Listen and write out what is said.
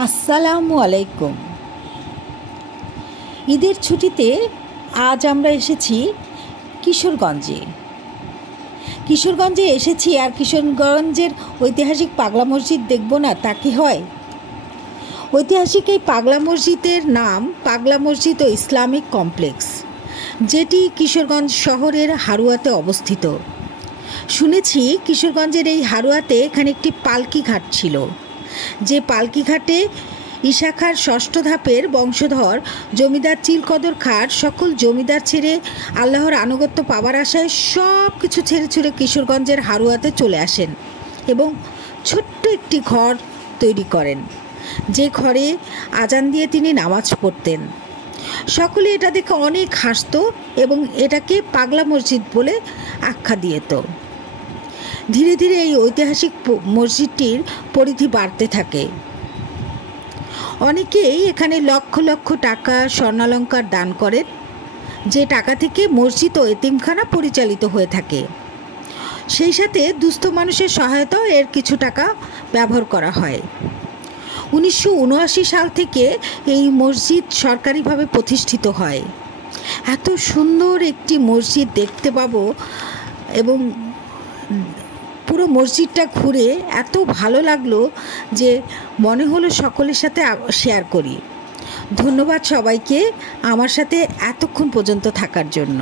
আসসালামু আলাইকুম। ঈদের ছুটিতে আজ আমরা এসেছি কিশোরগঞ্জে। এসেছি আর কিশোরগঞ্জের ঐতিহাসিক পাগলা মসজিদ দেখব না, তা কি হয়? ঐতিহাসিক এই পাগলা মসজিদের নাম পাগলা মসজিদ ও ইসলামিক কমপ্লেক্স, যেটি কিশোরগঞ্জ শহরের হারুয়াতে অবস্থিত। শুনেছি কিশোরগঞ্জের এই হারুয়াতে এখানে একটি পালকি ঘাট ছিল, যে পালকি ঘাটে ইশাখার ষষ্ঠ ধাপের বংশধর জমিদার চিলকদর খাঁর সকল জমিদার ছেড়ে আল্লাহর আনুগত্য পাওয়ার আশায় সব কিছু ছেড়ে ছুড়ে কিশোরগঞ্জের হারুয়াতে চলে আসেন এবং ছোট্ট একটি ঘর তৈরি করেন, যে ঘরে আজান দিয়ে তিনি নামাজ পড়তেন। সকলে এটা দেখে অনেক হাসত এবং এটাকে পাগলা মসজিদ বলে আখ্যা দিত। ধীরে ধীরে এই ঐতিহাসিক মসজিদটির পরিধি বাড়তে থাকে। অনেকেই এখানে লক্ষ লক্ষ টাকা স্বর্ণালঙ্কার দান করেন, যে টাকা থেকে মসজিদ ও এতিমখানা পরিচালিত হয়ে থাকে। সেই সাথে দুস্থ মানুষের সহায়তাও এর কিছু টাকা ব্যবহার করা হয়। 1979 সাল থেকে এই মসজিদ সরকারিভাবে প্রতিষ্ঠিত হয়। এত সুন্দর একটি মসজিদ দেখতে পাবো এবং পুরো মসজিদটা ঘুরে এত ভালো লাগলো যে মনে হলো সকলের সাথে শেয়ার করি। ধন্যবাদ সবাইকে আমার সাথে এতক্ষণ পর্যন্ত থাকার জন্য।